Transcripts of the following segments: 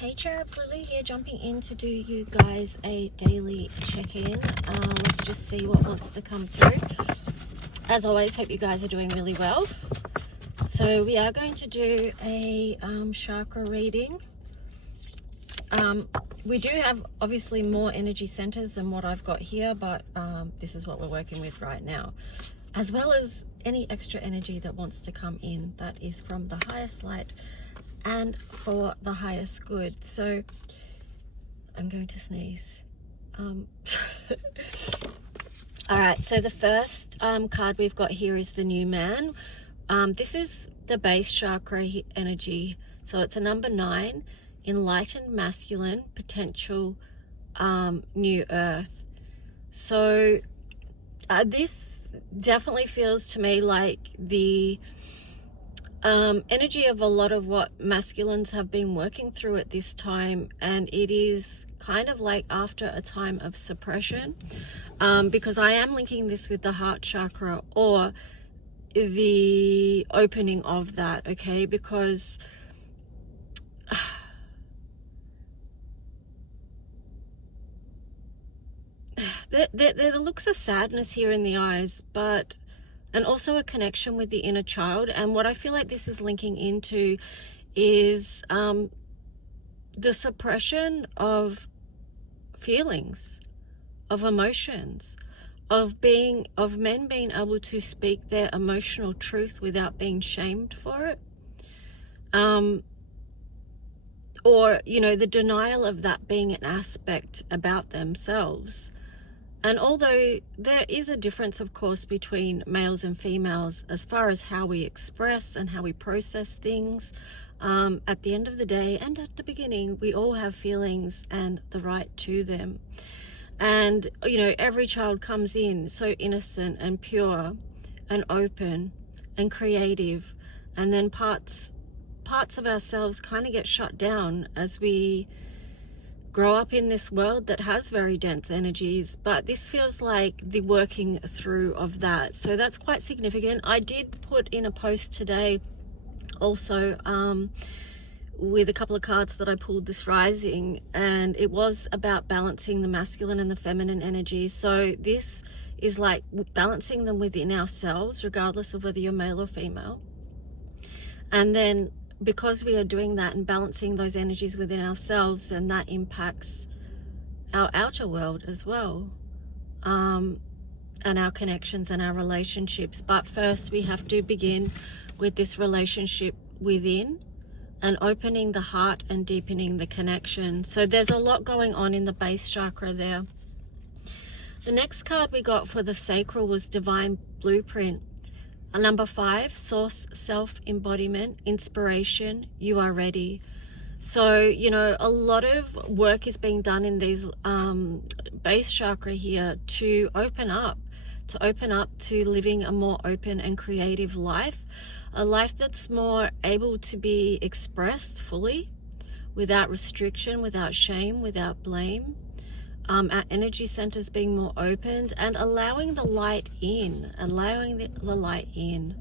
Hey Cherubs, Lily here, jumping in to do you guys a daily check-in. Let's just see what wants to come through. As always, hope you guys are doing really well. So we are going to do a chakra reading. We do have obviously more energy centers than what I've got here, but this is what we're working with right now, as well as any extra energy that wants to come in that is from the highest light and for the highest good. So I'm going to sneeze. All right, so the first card we've got here is the New Man. This is the base chakra energy, so it's a number 9, enlightened masculine, potential new earth. So this definitely feels to me like the energy of a lot of what masculines have been working through at this time, and it is kind of like after a time of suppression, because I am linking this with the heart chakra or the opening of that, okay? Because there looks a sadness here in the eyes, but and also a connection with the inner child. And what I feel like this is linking into is the suppression of feelings, of emotions, of men being able to speak their emotional truth without being shamed for it. Or, you know, the denial of that being an aspect about themselves. And although there is a difference, of course, between males and females as far as how we express and how we process things, at the end of the day and at the beginning, we all have feelings and the right to them. And, you know, every child comes in so innocent and pure and open and creative. And then parts of ourselves kind of get shut down as we grow up in this world that has very dense energies. But this feels like the working through of that, so that's quite significant. I did put in a post today also with a couple of cards that I pulled this rising, and it was about balancing the masculine and the feminine energy. So this is like balancing them within ourselves, regardless of whether you're male or female. And then because we are doing that and balancing those energies within ourselves, then that impacts our outer world as well, and our connections and our relationships. But first we have to begin with this relationship within and opening the heart and deepening the connection. So there's a lot going on in the base chakra there. The next card we got for the sacral was Divine Blueprint. Number 5, source, self-embodiment, inspiration, you are ready. So, you know, a lot of work is being done in these base chakra here to open up to living a more open and creative life, a life that's more able to be expressed fully, without restriction, without shame, without blame. Our energy centers being more opened and allowing the light in, the light in.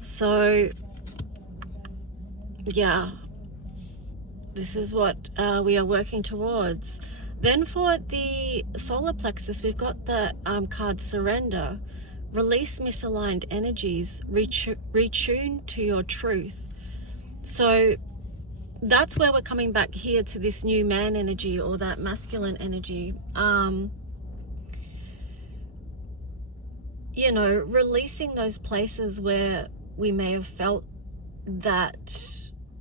So yeah, this is what we are working towards. Then for the solar plexus, we've got the card Surrender. Release misaligned energies, retune to your truth. So that's where we're coming back here to this new man energy, or that masculine energy. You know, releasing those places where we may have felt that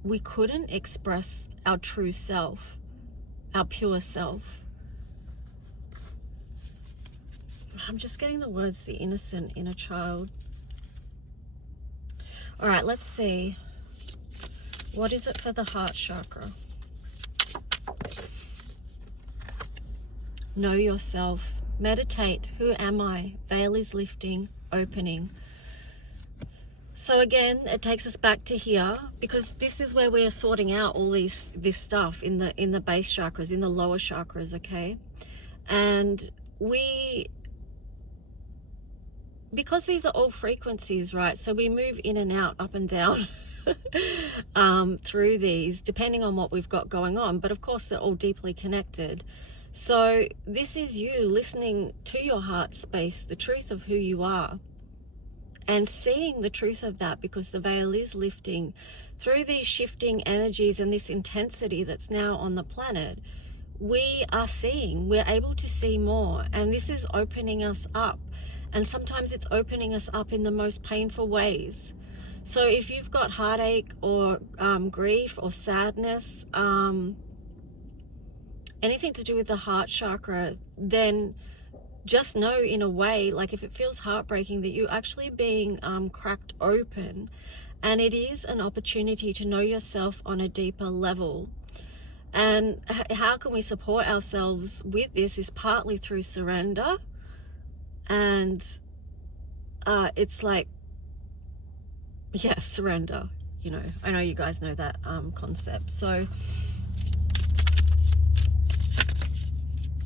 we couldn't express our true self, our pure self. I'm just getting the words, the innocent inner child. All right, let's see. What is it for the heart chakra? Know yourself. Meditate. Who am I? Veil is lifting, opening. So again, it takes us back to here, because this is where we are sorting out all this stuff in the base chakras, in the lower chakras, okay? And because these are all frequencies, right? So we move in and out, up and down through these, depending on what we've got going on. But of course, they're all deeply connected. So this is you listening to your heart space, the truth of who you are, and seeing the truth of that, because the veil is lifting through these shifting energies and this intensity that's now on the planet. We're able to see more, and this is opening us up. And sometimes it's opening us up in the most painful ways. So if you've got heartache or grief or sadness, anything to do with the heart chakra, then just know, in a way, like if it feels heartbreaking, that you're actually being cracked open, and it is an opportunity to know yourself on a deeper level. And how can we support ourselves with this is partly through surrender. And it's like, yeah, surrender, you know, I know you guys know that concept. So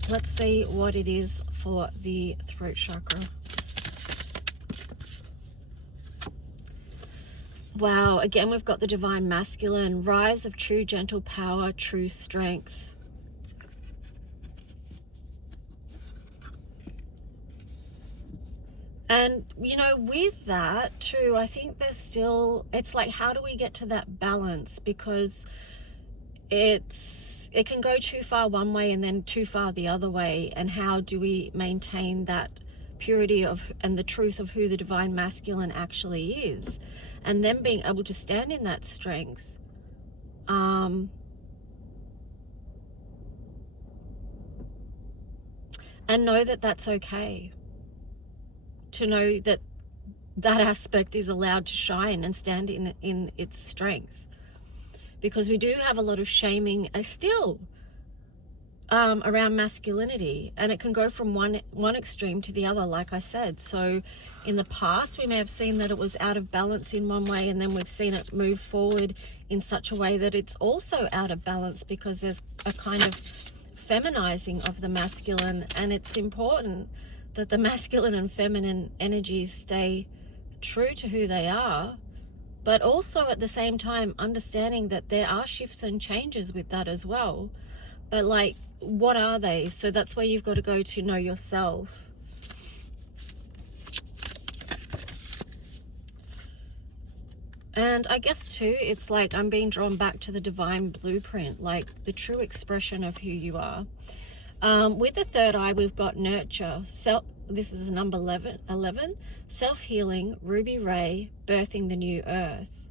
let's see what it is for the throat chakra. Wow, again, we've got the divine masculine, rise of true gentle power, true strength. And, you know, with that too, I think there's still, it's like, how do we get to that balance? Because it can go too far one way and then too far the other way. And how do we maintain that purity of and the truth of who the divine masculine actually is, and then being able to stand in that strength, and know that that's okay, to know that that aspect is allowed to shine and stand in its strength. Because we do have a lot of shaming still around masculinity, and it can go from one extreme to the other, like I said. So in the past, we may have seen that it was out of balance in one way, and then we've seen it move forward in such a way that it's also out of balance, because there's a kind of feminizing of the masculine. And it's important that the masculine and feminine energies stay true to who they are, but also at the same time understanding that there are shifts and changes with that as well. But like, what are they? So that's where you've got to go to know yourself. And I guess too, it's like I'm being drawn back to the divine blueprint, like the true expression of who you are. With the third eye, we've got nurture. This is number 11, self-healing, ruby ray, birthing the new earth.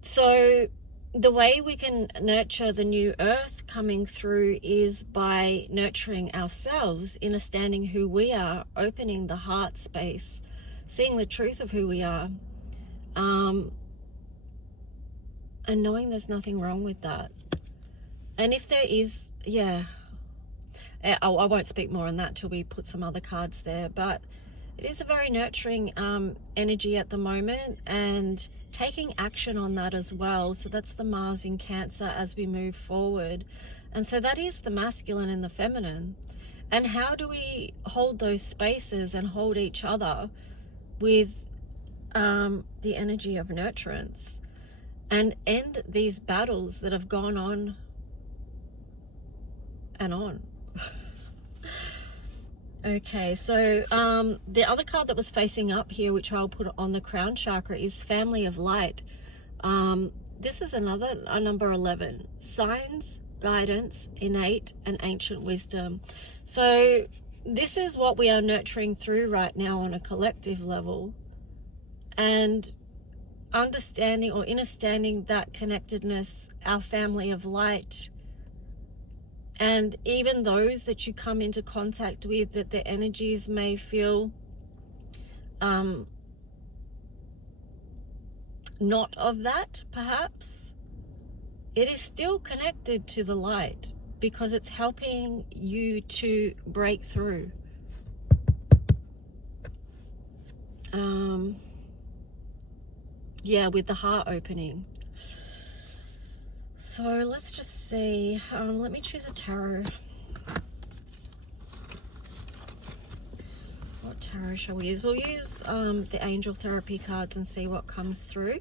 So the way we can nurture the new earth coming through is by nurturing ourselves, understanding who we are, opening the heart space, seeing the truth of who we are, and knowing there's nothing wrong with that. And if there is, yeah, I won't speak more on that till we put some other cards there, but it is a very nurturing energy at the moment, and taking action on that as well. So that's the Mars in Cancer as we move forward. And so that is the masculine and the feminine. And how do we hold those spaces and hold each other with the energy of nurturance, and end these battles that have gone on and on? Okay, so the other card that was facing up here, which I'll put on the crown chakra, is Family of Light. This is a number 11, signs, guidance, innate and ancient wisdom. So this is what we are nurturing through right now on a collective level, and understanding or understanding that connectedness, our family of light. And even those that you come into contact with, that their energies may feel not of that, perhaps, it is still connected to the light, because it's helping you to break through. Yeah, with the heart opening. So let's just see, let me choose a tarot. What tarot shall we use? We'll use the angel therapy cards and see what comes through.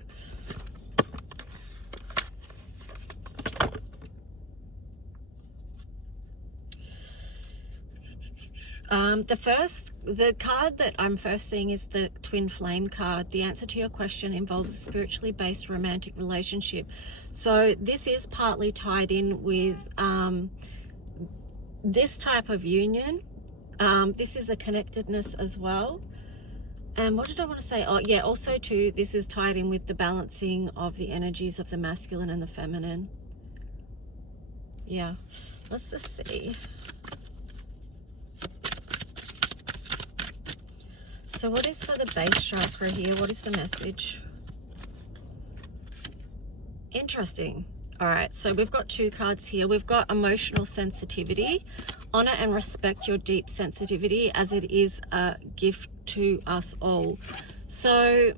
The card that I'm first seeing is the Twin Flame card. The answer to your question involves a spiritually based romantic relationship. So this is partly tied in with this type of union. This is a connectedness as well. And what did I want to say? Oh yeah, also too, this is tied in with the balancing of the energies of the masculine and the feminine. Yeah, let's just see. So what is for the base chakra here? What is the message? Interesting. All right, so we've got two cards here. We've got emotional sensitivity. Honor and respect your deep sensitivity as it is a gift to us all. So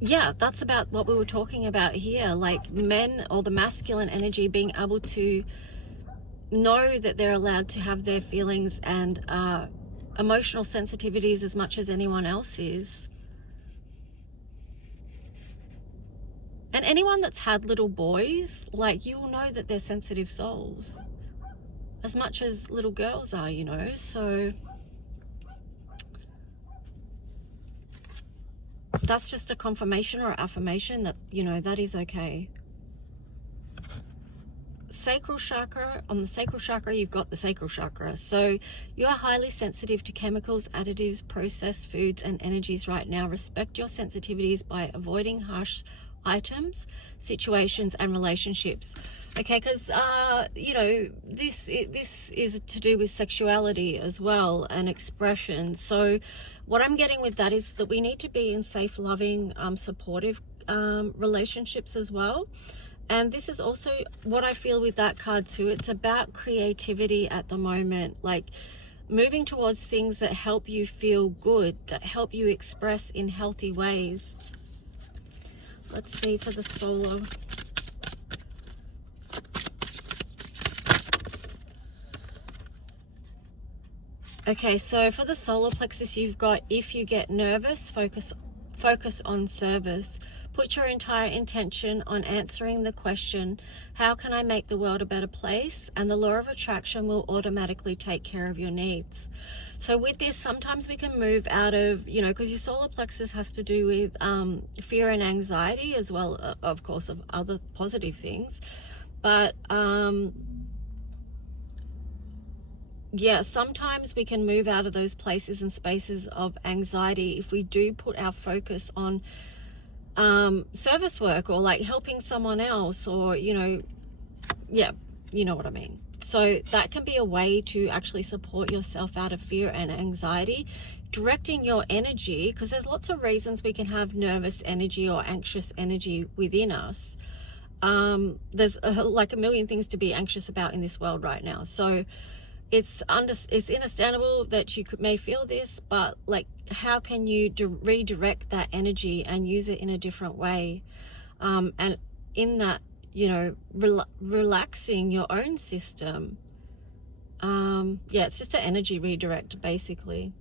yeah, that's about what we were talking about here. Like men, or the masculine energy, being able to know that they're allowed to have their feelings and emotional sensitivities as much as anyone else is. And anyone that's had little boys, like, you will know that they're sensitive souls as much as little girls are, you know. So that's just a confirmation or affirmation that, you know, that is okay. Sacral chakra, on the sacral chakra, you've got the sacral chakra. So you are highly sensitive to chemicals, additives, processed foods and energies right now. Respect your sensitivities by avoiding harsh items, situations and relationships. Okay, because you know, this is to do with sexuality as well and expression. So what I'm getting with that is that we need to be in safe, loving, supportive relationships as well. And this is also what I feel with that card too. It's about creativity at the moment, like moving towards things that help you feel good, that help you express in healthy ways. Let's see for the solar. Okay, so for the solar plexus, you've got, if you get nervous, focus on service. Put your entire intention on answering the question, how can I make the world a better place? And the law of attraction will automatically take care of your needs. So with this, sometimes we can move out of, you know, because your solar plexus has to do with fear and anxiety as well, of course, of other positive things. But yeah, sometimes we can move out of those places and spaces of anxiety if we do put our focus on service work, or like helping someone else, or, you know, yeah, you know what I mean. So that can be a way to actually support yourself out of fear and anxiety, directing your energy, because there's lots of reasons we can have nervous energy or anxious energy within us. There's like a million things to be anxious about in this world right now. So it's understandable that you may feel this, but like, how can you redirect that energy and use it in a different way? And in that, you know, relaxing your own system. Yeah, it's just an energy redirect, basically.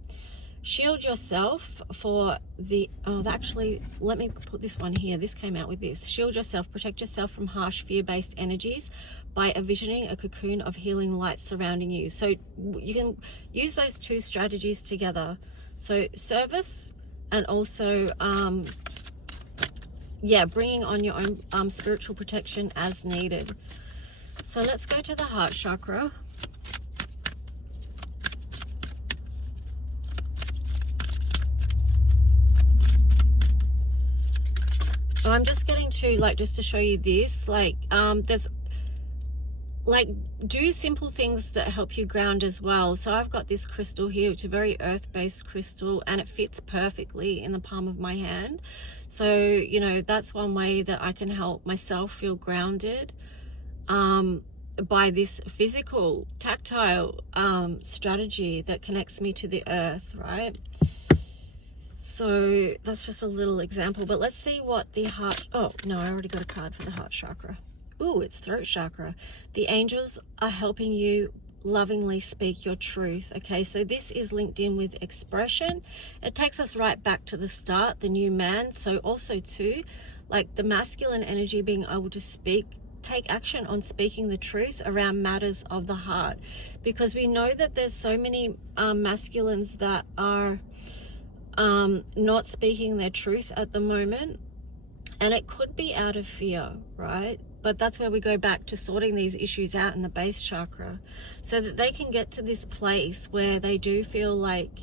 Shield yourself for the, actually, let me put this one here. This came out with this. Shield yourself, protect yourself from harsh fear-based energies by envisioning a cocoon of healing light surrounding you. So you can use those two strategies together. So service and also, yeah, bringing on your own spiritual protection as needed. So let's go to the heart chakra. So I'm just getting to, like, just to show you this, like, there's, like, do simple things that help you ground as well. So I've got this crystal here, which is a very earth-based crystal, and it fits perfectly in the palm of my hand. So, you know, that's one way that I can help myself feel grounded by this physical, tactile strategy that connects me to the earth, right? So that's just a little example, but let's see what the heart, oh no, I already got a card for the heart chakra. Ooh, it's throat chakra. The angels are helping you lovingly speak your truth. Okay, so this is linked in with expression. It takes us right back to the start, the new man. So also too, like the masculine energy, being able to take action on speaking the truth around matters of the heart, because we know that there's so many masculines that are not speaking their truth at the moment, and it could be out of fear, right? But that's where we go back to sorting these issues out in the base chakra, so that they can get to this place where they do feel like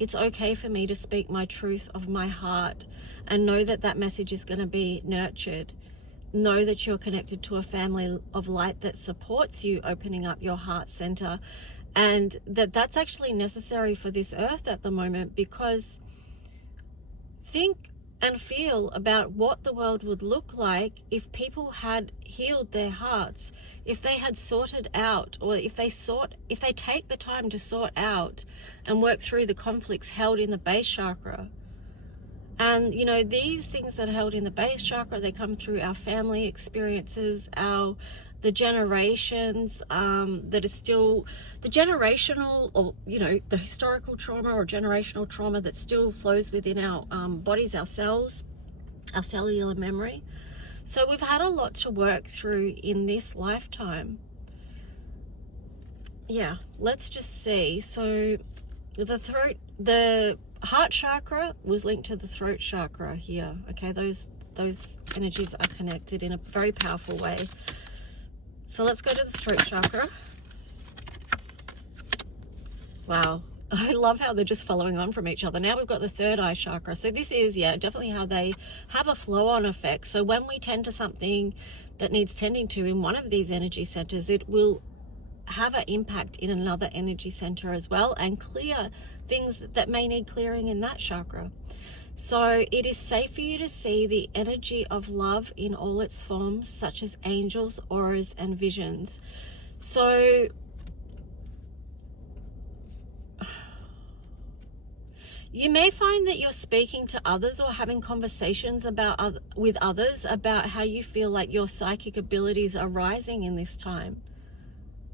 it's okay for me to speak my truth of my heart, and know that that message is going to be nurtured. Know that you're connected to a family of light that supports you opening up your heart center, and that's actually necessary for this earth at the moment. Because think and feel about what the world would look like if people had healed their hearts, if they had sorted out, or if they take the time to sort out and work through the conflicts held in the base chakra. And you know, these things that are held in the base chakra, they come through our family experiences, the generations that are still the generational, or you know, the historical trauma or generational trauma that still flows within our bodies, our cells, our cellular memory. So we've had a lot to work through in this lifetime. Yeah, let's just see. So the heart chakra was linked to the throat chakra here. Okay, those energies are connected in a very powerful way. So let's go to the throat chakra. Wow, I love how they're just following on from each other. Now we've got the third eye chakra. So this is, yeah, definitely how they have a flow-on effect. So when we tend to something that needs tending to in one of these energy centers, it will have an impact in another energy center as well, and clear things that may need clearing in that chakra. So it is safe for you to see the energy of love in all its forms, such as angels, auras, and visions. So you may find that you're speaking to others or having conversations with others about how you feel like your psychic abilities are rising in this time.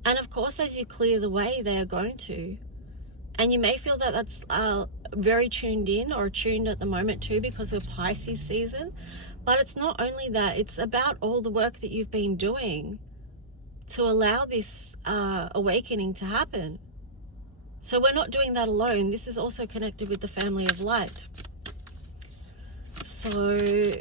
And of course, as you clear the way, they are going to. And you may feel that that's very tuned in or attuned at the moment too, because we're Pisces season. But it's not only that, it's about all the work that you've been doing to allow this awakening to happen. So we're not doing that alone. This is also connected with the family of light. So,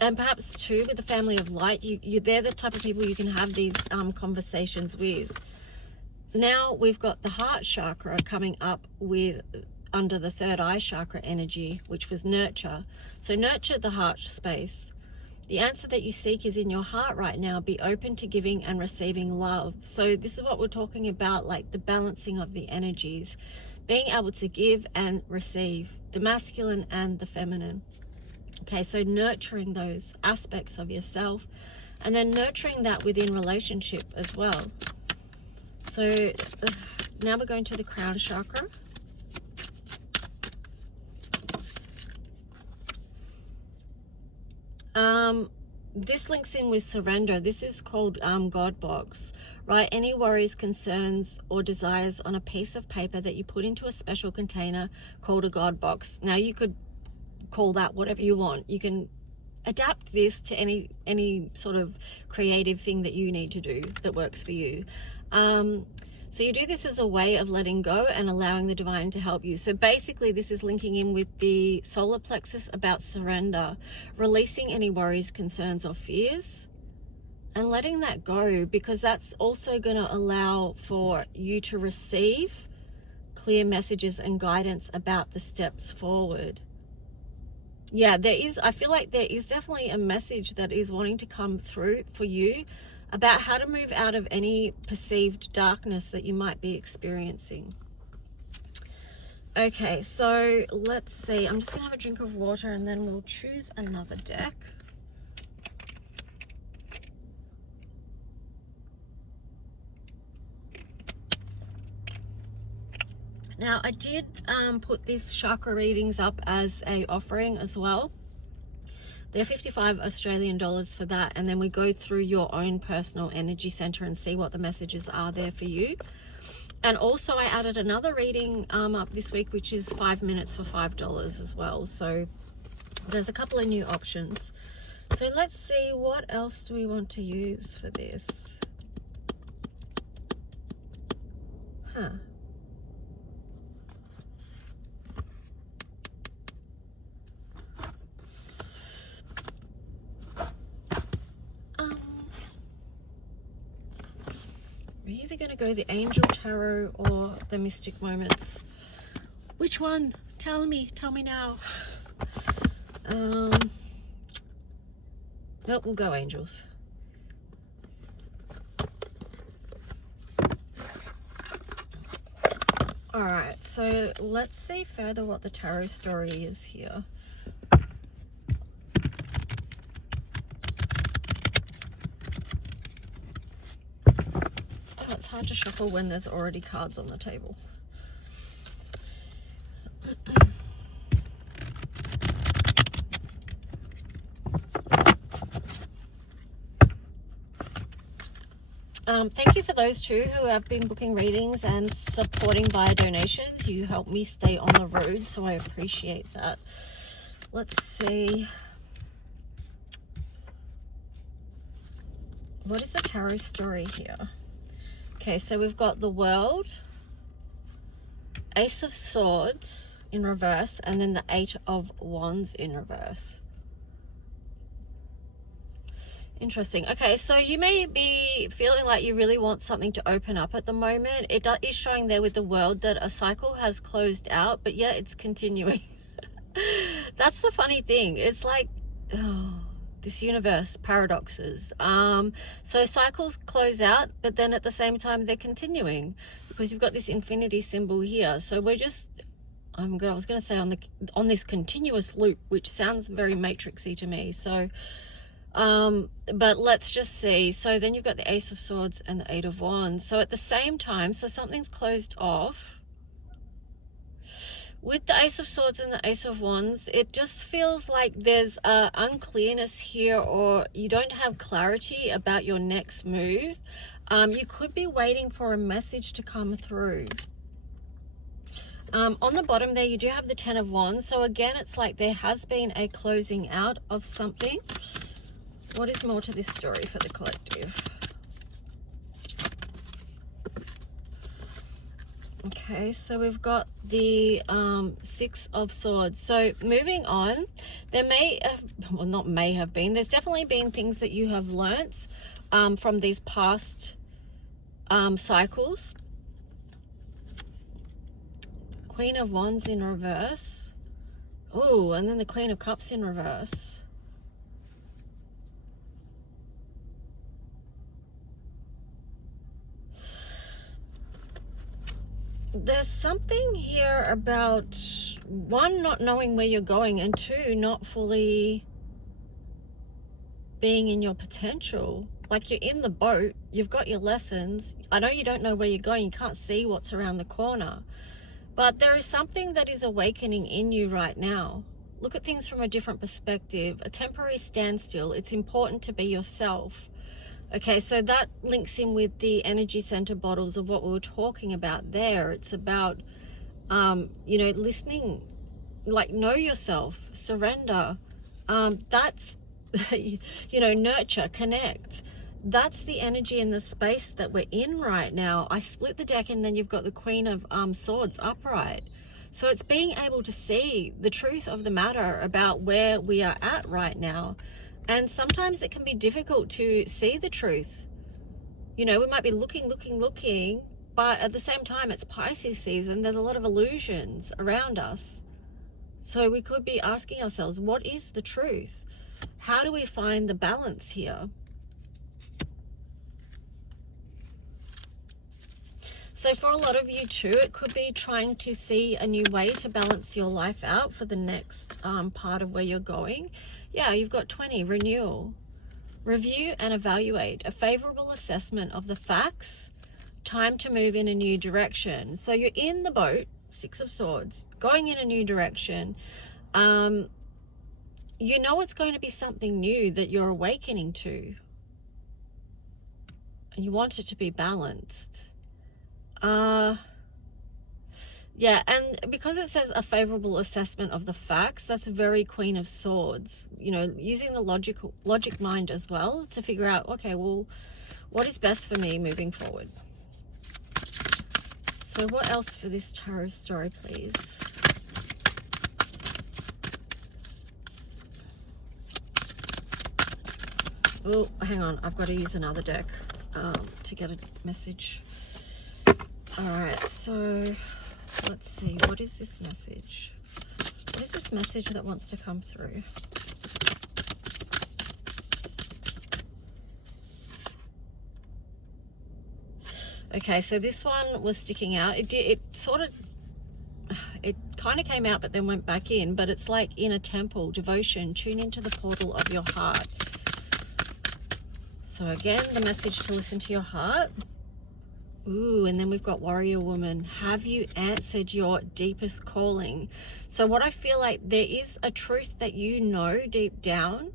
and perhaps too with the family of light, they're the type of people you can have these conversations with. Now we've got the heart chakra coming up with under the third eye chakra energy, which was nurture. So nurture the heart space. The answer that you seek is in your heart right now. Be open to giving and receiving love. So this is what we're talking about, like the balancing of the energies, being able to give and receive, the masculine and the feminine. Okay, so nurturing those aspects of yourself, and then nurturing that within relationship as well. So now we're going to the crown chakra. This links in with surrender. This is called God box. Write any worries, concerns, or desires on a piece of paper that you put into a special container called a God box. Now you could call that whatever you want. You can adapt this to any sort of creative thing that you need to do that works for you. So you do this as a way of letting go and allowing the divine to help you. So basically this is linking in with the solar plexus about surrender, releasing any worries, concerns, or fears, and letting that go, because that's also going to allow for you to receive clear messages and guidance about the steps forward. Yeah, I feel like there is definitely a message that is wanting to come through for you about how to move out of any perceived darkness that you might be experiencing. Okay, so let's see. I'm just gonna have a drink of water and then we'll choose another deck. Now I did put these chakra readings up as a offering as well, They're 55 Australian dollars for that, and then we go through your own personal energy center and see what the messages are there for you. And also I added another reading up this week, which is 5 minutes for $5 as well. So there's a couple of new options. So let's see, what else do we want to use for this? Huh. We're either going to go the Angel Tarot or the Mystic Moments. Which one? Tell me now. Nope, we'll go Angels. Alright, so let's see further what the tarot story is here. It's hard to shuffle when there's already cards on the table. Thank you for those too who have been booking readings and supporting via donations. You help me stay on the road, so I appreciate that. Let's see. What is the tarot story here? Okay, so we've got the World, Ace of Swords in reverse, and then the Eight of Wands in reverse. Interesting. Okay, so you may be feeling like you really want something to open up at the moment. It is showing there with the World that a cycle has closed out, but yet it's continuing. That's the funny thing. It's like, oh, this universe, paradoxes. So cycles close out, but then at the same time they're continuing, because you've got this infinity symbol here. So we're just, I was going to say on this continuous loop, which sounds very matrixy to me. So but let's just see. So then you've got the Ace of Swords and the Eight of Wands. So at the same time, so something's closed off. With the Ace of Swords and the Ace of Wands, it just feels like there's unclearness here, or you don't have clarity about your next move. You could be waiting for a message to come through. On the bottom there, you do have the Ten of Wands. So again, it's like there has been a closing out of something. What is more to this story for the collective? Okay, so we've got the Six of Swords. So moving on, there may have, well, not may have been, there's definitely been things that you have learnt from these past cycles. Queen of Wands in reverse. Oh, and then the Queen of Cups in reverse. There's something here about, one, not knowing where you're going, and two, not fully being in your potential. Like, you're in the boat, you've got your lessons. I know you don't know where you're going, you can't see what's around the corner, but there is something that is awakening in you right now. Look at things from a different perspective. A temporary standstill. It's important to be yourself. Okay, so that links in with the energy center bottles of what we were talking about there. It's about, you know, listening, like, know yourself, surrender. That's, you know, nurture, connect. That's the energy in the space that we're in right now. I split the deck, and then you've got the Queen of Swords upright. So it's being able to see the truth of the matter about where we are at right now. And sometimes it can be difficult to see the truth. You know, we might be looking, but at the same time, it's Pisces season. There's a lot of illusions around us. So we could be asking ourselves, what is the truth? How do we find the balance here? So for a lot of you too, it could be trying to see a new way to balance your life out for the next part of where you're going. Yeah, you've got 20, renewal. Review and evaluate, a favorable assessment of the facts, time to move in a new direction. So you're in the boat, Six of Swords, going in a new direction. you know it's going to be something new that you're awakening to. And you want it to be balanced. Yeah, and because it says a favorable assessment of the facts, that's very Queen of Swords. You know, using the logic mind as well to figure out, okay, well, what is best for me moving forward? So what else for this tarot story, please? Oh, hang on. I've got to use another deck to get a message. All right, so let's see. What is this message? What is this message that wants to come through? Okay, so this one was sticking out. It kind of came out but then went back in, but it's like in a temple, devotion, tune into the portal of your heart. So again, the message to listen to your heart. Ooh, and then we've got warrior woman. Have you answered your deepest calling? So what I feel like, there is a truth that you know deep down,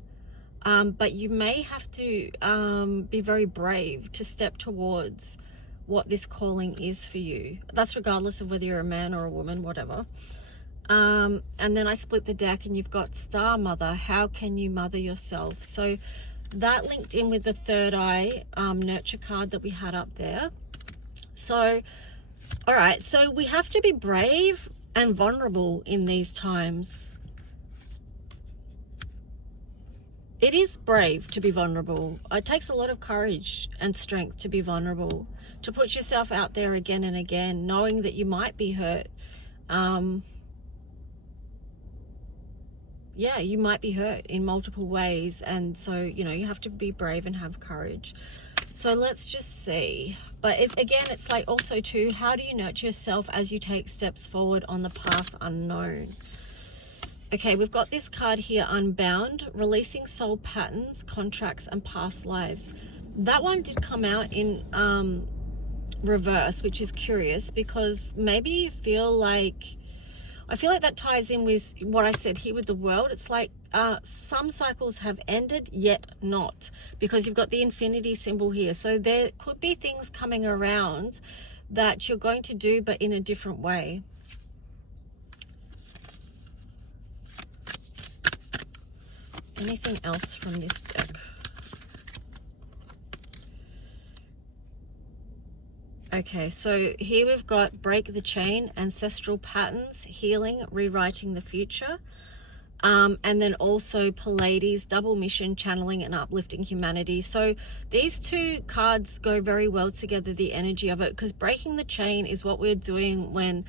but you may have to be very brave to step towards what this calling is for you. That's regardless of whether you're a man or a woman, whatever. And then I split the deck and you've got Star Mother. How can you mother yourself? So that linked in with the third eye nurture card that we had up there. So, all right, so we have to be brave and vulnerable in these times. It is brave to be vulnerable. It takes a lot of courage and strength to be vulnerable, to put yourself out there again and again, knowing that you might be hurt. Yeah, you might be hurt in multiple ways. And so, you know, you have to be brave and have courage. So let's just see. But again, it's like also too, how do you nurture yourself as you take steps forward on the path unknown? Okay, we've got this card here, Unbound, releasing soul patterns, contracts, and past lives. That one did come out in reverse, which is curious, because maybe you feel like, I feel like that ties in with what I said here with the world. It's like some cycles have ended, yet not, because you've got the infinity symbol here. So there could be things coming around that you're going to do, but in a different way. Anything else from this deck? Okay, so here we've got break the chain, ancestral patterns, healing, rewriting the future. And then also Pleiades, double mission, channeling and uplifting humanity. So these two cards go very well together, the energy of it, because breaking the chain is what we're doing when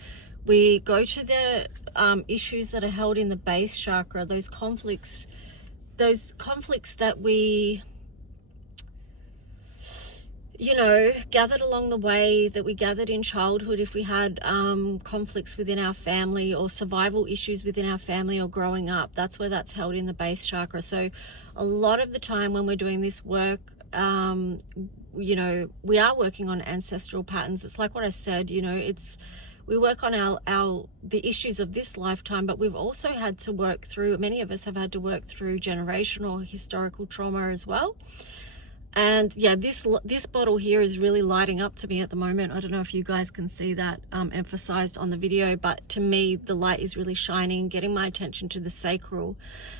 we go to the issues that are held in the base chakra, those conflicts that we, you know, gathered along the way, that we gathered in childhood, if we had conflicts within our family or survival issues within our family or growing up, that's where that's held in the base chakra. So a lot of the time when we're doing this work, you know, we are working on ancestral patterns. It's like what I said, you know, we work on the issues of this lifetime, but we've also had to work through, many of us have had to work through generational historical trauma as well. And yeah, this bottle here is really lighting up to me at the moment. I don't know if you guys can see that emphasized on the video, but to me, the light is really shining, getting my attention to the sacral,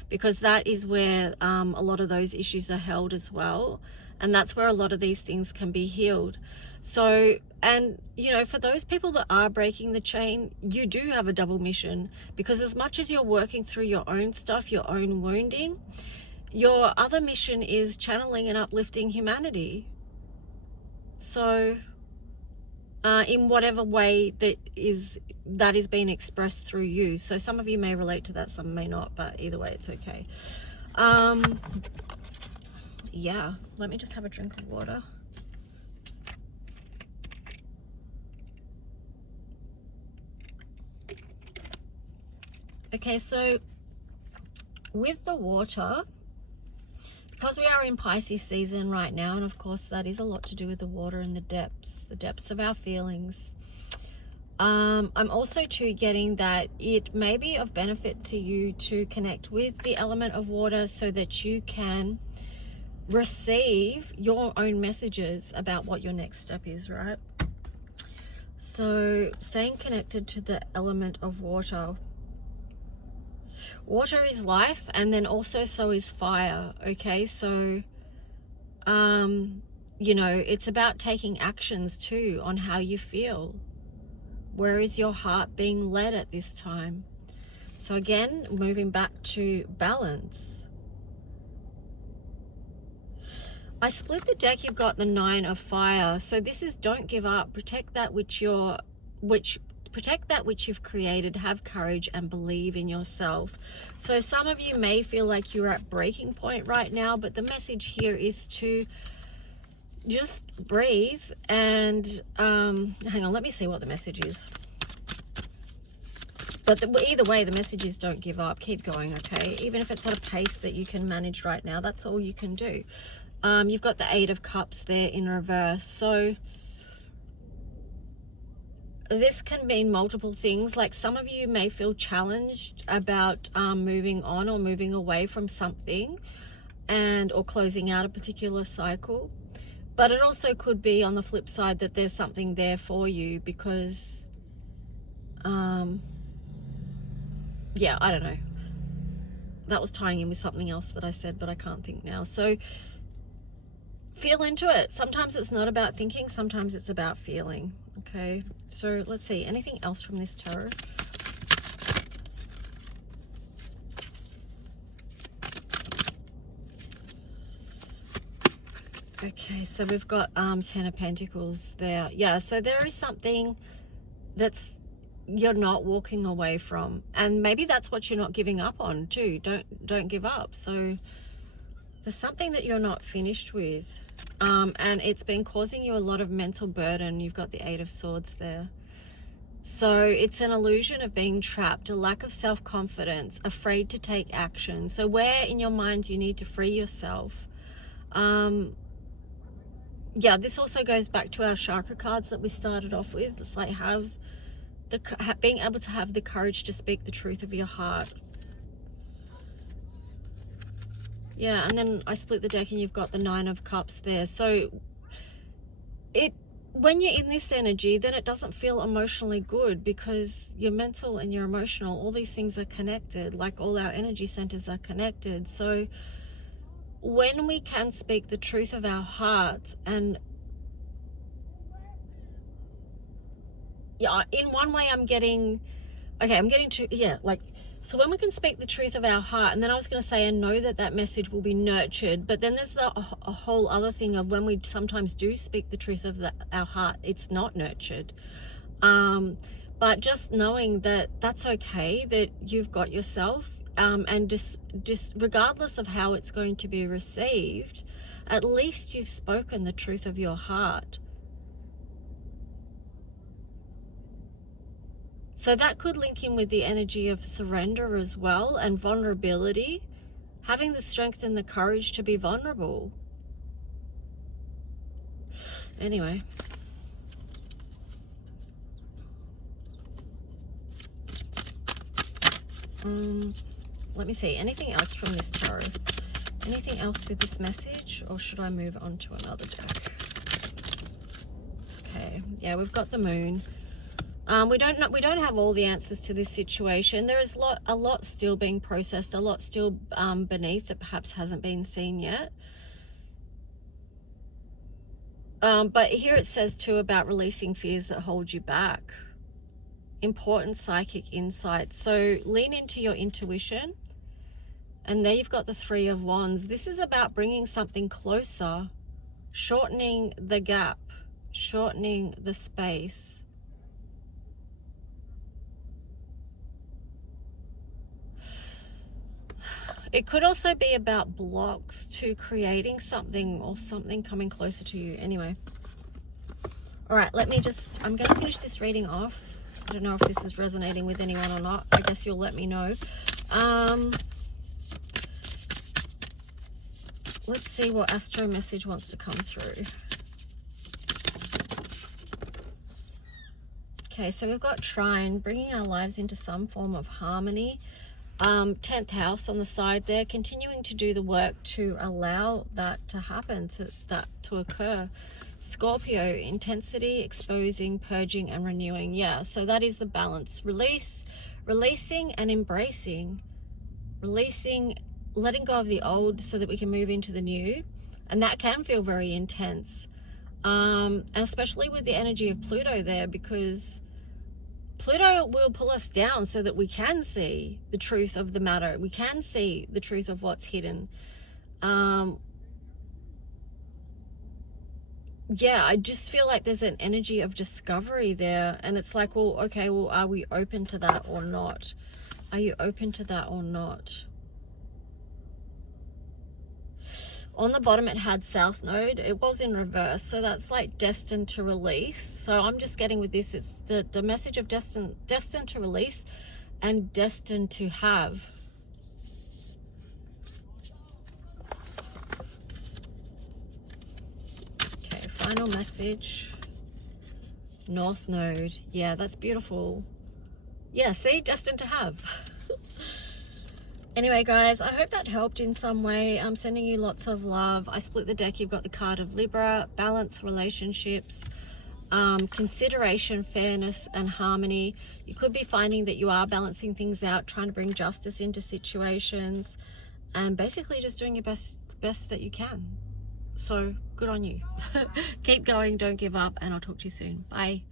because that is where a lot of those issues are held as well. And that's where a lot of these things can be healed. So, and you know, for those people that are breaking the chain, you do have a double mission, because as much as you're working through your own stuff, your own wounding, your other mission is channeling and uplifting humanity. So in whatever way that is being expressed through you. So some of you may relate to that, some may not, but either way, it's okay. Yeah, let me just have a drink of water. Okay, so with the water, because we are in Pisces season right now, and of course that is a lot to do with the water and the depths of our feelings. I'm also too getting that it may be of benefit to you to connect with the element of water so that you can receive your own messages about what your next step is, right? So staying connected to the element of water. Water is life, and then also so is fire. Okay, so you know, it's about taking actions too on how you feel. Where is your heart being led at this time? So again, moving back to balance. I split the deck. You've got the 9 of fire. So this is don't give up. Protect that which you've created. Have courage and believe in yourself. So some of you may feel like you're at breaking point right now, but the message here is to just breathe and hang on, let me see what the message is. But either way, the message is don't give up. Keep going, okay? Even if it's at a pace that you can manage right now, that's all you can do. You've got the 8 of Cups there in reverse. So this can mean multiple things. Like some of you may feel challenged about moving on or moving away from something or closing out a particular cycle. But it also could be on the flip side that there's something there for you because, yeah, I don't know. That was tying in with something else that I said, but I can't think now. So feel into it. Sometimes it's not about thinking, sometimes it's about feeling. Okay, so let's see. Anything else from this tarot? Okay, so we've got 10 of Pentacles there. Yeah, so there is something that's you're not walking away from, and maybe that's what you're not giving up on too. Don't give up. So there's something that you're not finished with, and it's been causing you a lot of mental burden. You've got the 8 of Swords there. So it's an illusion of being trapped, a lack of self-confidence, afraid to take action. So where in your mind you need to free yourself. Yeah, this also goes back to our chakra cards that we started off with. It's like being able to have the courage to speak the truth of your heart. Yeah, and then I split the deck and you've got the 9 of Cups there. So when you're in this energy, then it doesn't feel emotionally good because your mental and your emotional, all these things are connected, like all our energy centers are connected. So when we can speak the truth of our hearts, and yeah, in one way I'm getting to, yeah, like, so when we can speak the truth of our heart, and then I was going to say, and know that that message will be nurtured, but then there's a whole other thing of when we sometimes do speak the truth of our heart, it's not nurtured. But just knowing that that's okay, that you've got yourself, and just regardless of how it's going to be received, at least you've spoken the truth of your heart. So that could link in with the energy of surrender as well, and vulnerability, having the strength and the courage to be vulnerable. Anyway. Let me see. Anything else from this tarot? Anything else with this message, or should I move on to another deck? Okay. Yeah, we've got the Moon. We don't have all the answers to this situation. There is a lot still being processed, a lot still beneath that perhaps hasn't been seen yet. But here it says too about releasing fears that hold you back. Important psychic insights. So lean into your intuition. And there you've got the 3 of Wands. This is about bringing something closer, shortening the gap, shortening the space. It could also be about blocks to creating something, or something coming closer to you. Anyway. All right, I'm going to finish this reading off. I don't know if this is resonating with anyone or not. I guess you'll let me know. Let's see what Astro message wants to come through. Okay, so we've got Trine, bringing our lives into some form of harmony. 10th house on the side there, continuing to do the work to allow that to happen, to occur. Scorpio, intensity, exposing, purging, and renewing. Yeah, so that is the balance. Releasing and embracing. Releasing, letting go of the old so that we can move into the new. And that can feel very intense. Especially with the energy of Pluto there, because Pluto will pull us down so that we can see the truth of the matter. We can see the truth of what's hidden. Yeah, I just feel like there's an energy of discovery there. And it's like, well, okay, well, are we open to that or not? Are you open to that or not? On the bottom, it had South Node. It was in reverse, so that's like destined to release. So I'm just getting with this, it's the message of destined to release and destined to have. Okay, final message. North Node. Yeah, that's beautiful. Yeah, see, destined to have. Anyway, guys, I hope that helped in some way. I'm sending you lots of love. I split the deck. You've got the card of Libra, balance, relationships, consideration, fairness, and harmony. You could be finding that you are balancing things out, trying to bring justice into situations, and basically just doing your best that you can. So good on you. Keep going, don't give up, and I'll talk to you soon. Bye.